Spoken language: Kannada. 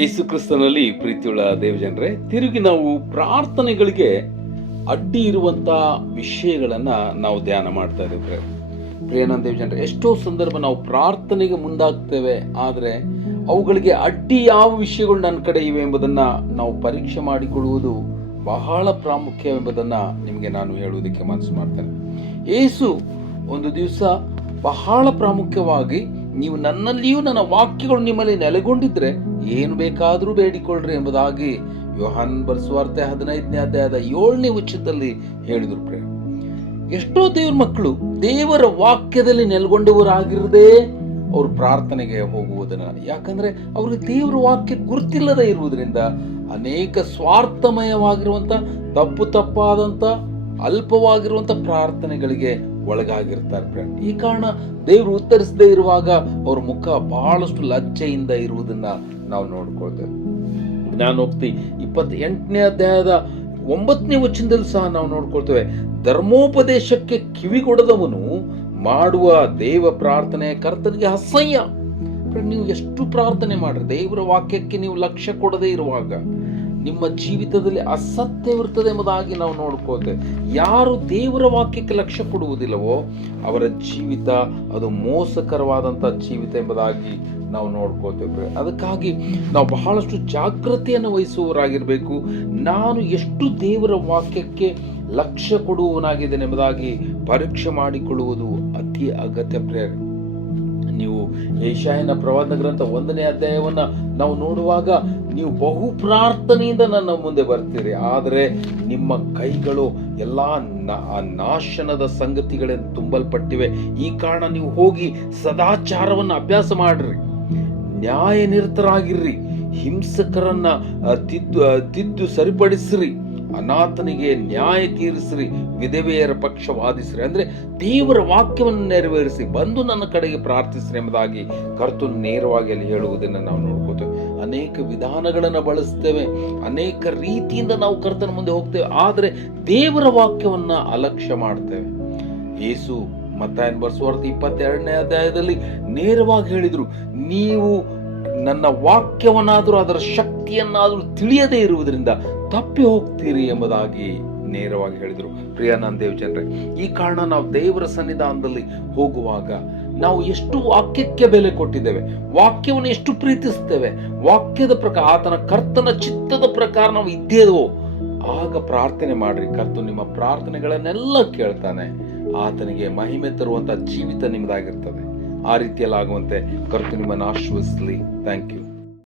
ಯೇಸು ಕ್ರಿಸ್ತನಲ್ಲಿ ಪ್ರೀತಿಯುಳ್ಳ ದೇವಜನರೇ, ತಿರುಗಿ ನಾವು ಪ್ರಾರ್ಥನೆಗಳಿಗೆ ಅಡ್ಡಿ ಇರುವಂತ ವಿಷಯಗಳನ್ನ ನಾವು ಧ್ಯಾನ ಮಾಡ್ತಾ ಇದ್ದೇವೆ. ಪ್ರಿಯನ ದೇವಜನರೇ, ಎಷ್ಟೋ ಸಂದರ್ಭ ನಾವು ಪ್ರಾರ್ಥನೆಗೆ ಮುಂದಾಗ್ತೇವೆ, ಆದರೆ ಅವುಗಳಿಗೆ ಅಡ್ಡಿ ಯಾವ ವಿಷಯಗಳು ನನ್ನ ಕಡೆ ಇವೆ ಎಂಬುದನ್ನ ನಾವು ಪರೀಕ್ಷೆ ಮಾಡಿಕೊಳ್ಳುವುದು ಬಹಳ ಪ್ರಾಮುಖ್ಯವೆಂಬುದನ್ನು ನಿಮಗೆ ನಾನು ಹೇಳುವುದಕ್ಕೆ ಮನಸ್ಸು ಮಾಡ್ತೇನೆ. ಏಸು ಒಂದು ದಿವಸ ಬಹಳ ಪ್ರಾಮುಖ್ಯವಾಗಿ, ನೀವು ನನ್ನಲ್ಲಿಯೂ ನನ್ನ ವಾಕ್ಯಗಳು ನಿಮ್ಮಲ್ಲಿ ನೆಲೆಗೊಂಡಿದ್ರೆ ಏನು ಬೇಕಾದರೂ ಬೇಡಿಕೊಳ್ಳ್ರಿ ಎಂಬುದಾಗಿ ಯೋಹಾನ್ ಬರ್ಸುವಾರ್ತೆ ಹದಿನೈದನೇ ಅಧ್ಯಾಯದ ಏಳನೇ ಉಚ್ಚದಲ್ಲಿ ಹೇಳಿದ್ರು ಪ್ರೇಮ ಎಷ್ಟೋ ದೇವ್ರ ಮಕ್ಕಳು ದೇವರ ವಾಕ್ಯದಲ್ಲಿ ನೆಲೆಗೊಂಡವರಾಗಿರದೇ ಅವರು ಪ್ರಾರ್ಥನೆಗೆ ಹೋಗುವುದನ್ನ ಯಾಕಂದ್ರೆ ಅವ್ರಿಗೆ ದೇವರ ವಾಕ್ಯ ಗುರುತಿಲ್ಲದೆ ಇರುವುದರಿಂದ ಅನೇಕ ಸ್ವಾರ್ಥಮಯವಾಗಿರುವಂತ ತಪ್ಪು ತಪ್ಪಾದಂತ ಅಲ್ಪವಾಗಿರುವಂತ ಪ್ರಾರ್ಥನೆಗಳಿಗೆ ಒಳಗಾಗಿರ್ತಾರೆ ಫ್ರೆಂಡ್ ಈ ಕಾರಣ ದೇವರು ಉತ್ತರಿಸದೇ ಇರುವಾಗ ಅವ್ರ ಮುಖ ಬಹಳಷ್ಟು ಲಜ್ಜೆಯಿಂದ ಇರುವುದನ್ನ ನಾವು ನೋಡ್ಕೊಳ್ತೇವೆ. ಜ್ಞಾನೋಕ್ತಿ ಇಪ್ಪತ್ತ ಎಂಟನೇ ಅಧ್ಯಾಯದ ಒಂಬತ್ತನೇ ವಚನದಲ್ಲಿ ಸಹ ನಾವು ನೋಡ್ಕೊಳ್ತೇವೆ. ಧರ್ಮೋಪದೇಶಕ್ಕೆ ಕಿವಿಗೊಡದವನು ಮಾಡುವ ದೇವ ಪ್ರಾರ್ಥನೆ ಕರ್ತನಿಗೆ ಅಸಹ್ಯ. ನೀವು ಎಷ್ಟು ಪ್ರಾರ್ಥನೆ ಮಾಡ್ರಿ? ದೇವರ ವಾಕ್ಯಕ್ಕೆ ನೀವು ಲಕ್ಷ್ಯ ಕೊಡದೇ ಇರುವಾಗ ನಿಮ್ಮ ಜೀವಿತದಲ್ಲಿ ಅಸತ್ಯವಿರ್ತದೆ ಎಂಬುದಾಗಿ ನಾವು ನೋಡ್ಕೋತೇವೆ ಯಾರು ದೇವರ ವಾಕ್ಯಕ್ಕೆ ಲಕ್ಷ್ಯ ಕೊಡುವುದಿಲ್ಲವೋ ಅವರ ಜೀವಿತ ಅದು ಮೋಸಕರವಾದಂಥ ಜೀವಿತ ಎಂಬುದಾಗಿ ನಾವು ನೋಡ್ಕೋತೇವೆ ಅದಕ್ಕಾಗಿ ನಾವು ಬಹಳಷ್ಟು ಜಾಗ್ರತೆಯನ್ನು ವಹಿಸುವವರಾಗಿರಬೇಕು. ನಾನು ಎಷ್ಟು ದೇವರ ವಾಕ್ಯಕ್ಕೆ ಲಕ್ಷ್ಯ ಕೊಡುವವನಾಗಿದ್ದೇನೆ ಎಂಬುದಾಗಿ ಪರೀಕ್ಷೆ ಮಾಡಿಕೊಳ್ಳುವುದು ಅತಿ ಅಗತ್ಯ ಪ್ರೇರ ನೀವು ಏಷಾಯನ ಪ್ರವಾದ ಗ್ರಂಥ ಒಂದನೇ ಅಧ್ಯಾಯವನ್ನ ನಾವು ನೋಡುವಾಗ ನೀವು ಬಹು ಪ್ರಾರ್ಥನೆಯಿಂದ ನನ್ನ ಮುಂದೆ ಬರ್ತೀರಿ. ಆದರೆ ನಿಮ್ಮ ಕೈಗಳು ಎಲ್ಲ ನಾಶನದ ಸಂಗತಿಗಳಿಂದ ತುಂಬಲ್ಪಟ್ಟಿವೆ. ಈ ಕಾರಣ ನೀವು ಹೋಗಿ ಸದಾಚಾರವನ್ನು ಅಭ್ಯಾಸ ಮಾಡ್ರಿ. ನ್ಯಾಯ ನಿರತರಾಗಿರ್ರಿ ಹಿಂಸಕರನ್ನ ತಿದ್ದು ತಿದ್ದು ಸರಿಪಡಿಸ್ರಿ. ಅನಾಥನಿಗೆ ನ್ಯಾಯ ತೀರಿಸ್ರಿ. ವಿಧವೆಯರ ಪಕ್ಷ ವಾದಿಸ್ರಿ. ಅಂದ್ರೆ ದೇವರ ವಾಕ್ಯವನ್ನು ನೆರವೇರಿಸಿ ಬಂದು ನನ್ನ ಕಡೆಗೆ ಪ್ರಾರ್ಥಿಸ್ರಿ ಎಂಬುದಾಗಿ ಕರ್ತು ನೇರವಾಗಿ ಅಲ್ಲಿ ಹೇಳುವುದನ್ನು ನಾವು ನೋಡ್ಕೋತೇವೆ. ಅನೇಕ ವಿಧಾನಗಳನ್ನು ಬಳಸ್ತೇವೆ. ಅನೇಕ ರೀತಿಯಿಂದ ನಾವು ಕರ್ತನ ಮುಂದೆ ಹೋಗ್ತೇವೆ. ಆದರೆ ದೇವರ ವಾಕ್ಯವನ್ನ ಅಲಕ್ಷ್ಯ ಮಾಡ್ತೇವೆ. ಯೇಸು ಮತ್ತಾಯನ್ ಬರ್ಸುವಾರ್ಥ ಇಪ್ಪತ್ತೆರಡನೇ ಅಧ್ಯಾಯದಲ್ಲಿ ನೇರವಾಗಿ ಹೇಳಿದರು, ನೀವು ನನ್ನ ವಾಕ್ಯವನ್ನಾದರೂ ಅದರ ಶಕ್ತಿಯನ್ನಾದರೂ ತಿಳಿಯದೇ ಇರುವುದರಿಂದ ತಪ್ಪಿ ಹೋಗ್ತೀರಿ ಎಂಬುದಾಗಿ ನೇರವಾಗಿ ಹೇಳಿದರು. ಪ್ರಿಯ ನನ್ನ ದೇವ್ ಜನರೇ ಈ ಕಾರಣ ನಾವು ದೇವರ ಸನ್ನಿಧಾನದಲ್ಲಿ ಹೋಗುವಾಗ ನಾವು ಎಷ್ಟು ವಾಕ್ಯಕ್ಕೆ ಬೆಲೆ ಕೊಟ್ಟಿದ್ದೇವೆ, ವಾಕ್ಯವನ್ನು ಎಷ್ಟು ಪ್ರೀತಿಸ್ತೇವೆ ವಾಕ್ಯದ ಪ್ರಕಾರ ಆತನ ಕರ್ತನ ಚಿತ್ತದ ಪ್ರಕಾರ ನಾವು ಇದ್ದೇವೋ, ಆಗ ಪ್ರಾರ್ಥನೆ ಮಾಡ್ರಿ. ಕರ್ತು ನಿಮ್ಮ ಪ್ರಾರ್ಥನೆಗಳನ್ನೆಲ್ಲ ಕೇಳ್ತಾನೆ. ಆತನಿಗೆ ಮಹಿಮೆ ತರುವಂತ ಜೀವಿತ ನಿಮ್ಮದಾಗಿರ್ತದೆ. ಆ ರೀತಿಯಲ್ಲಾಗುವಂತೆ ಕರ್ತು ನಿಮ್ಮನ್ನು ಆಶ್ವಸಲಿ ಥ್ಯಾಂಕ್ ಯು